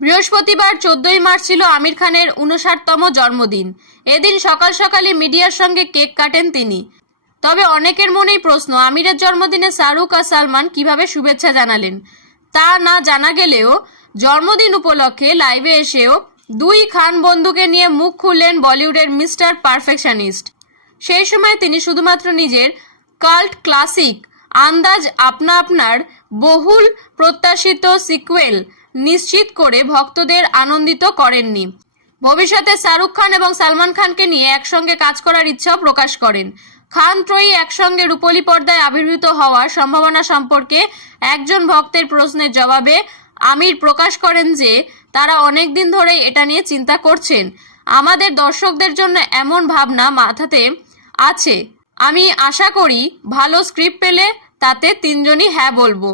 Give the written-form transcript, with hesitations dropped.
বৃহস্পতিবার 14ই মার্চ ছিল আমির খানের 59তম জন্মদিন। এদিন সকাল সকালই মিডিয়ার সঙ্গে কেক কাটেন তিনি। তবে অনেকের মনেই প্রশ্ন, আমিরের জন্মদিনে শাহরুখ আর সালমান কিভাবে শুভেচ্ছা জানালেন। তা না জানা গেলেও জন্মদিন উপলক্ষে লাইভে এসেও দুই খান বন্ধুকে নিয়ে মুখ খুললেন বলিউডের মিস্টার পারফেকশনিস্ট। সেই সময় তিনি শুধুমাত্র নিজের কাল্ট ক্লাসিক আন্দাজ আপনা আপনার বহুল প্রত্যাশিত সিকুয়েল নিশ্চিত করে ভক্তদের আনন্দিত করেননি। ভবিষ্যতে শাহরুখ খান এবং সালমান খানকে নিয়ে একসঙ্গে কাজ করার ইচ্ছাও প্রকাশ করেন। খান ত্রয়ী একসঙ্গে রূপলী পর্দায় আবির্ভূত হওয়ার সম্ভাবনা সম্পর্কে একজন ভক্তের প্রশ্নের জবাবে আমির প্রকাশ করেন যে তারা অনেক দিন ধরেই এটা নিয়ে চিন্তা করছেন। আমাদের দর্শকদের জন্য এমন ভাবনা মাথাতে আছে। আমি আশা করি ভালো স্ক্রিপ্ট পেলে তাতে তিনজনই হ্যাঁ বলবো।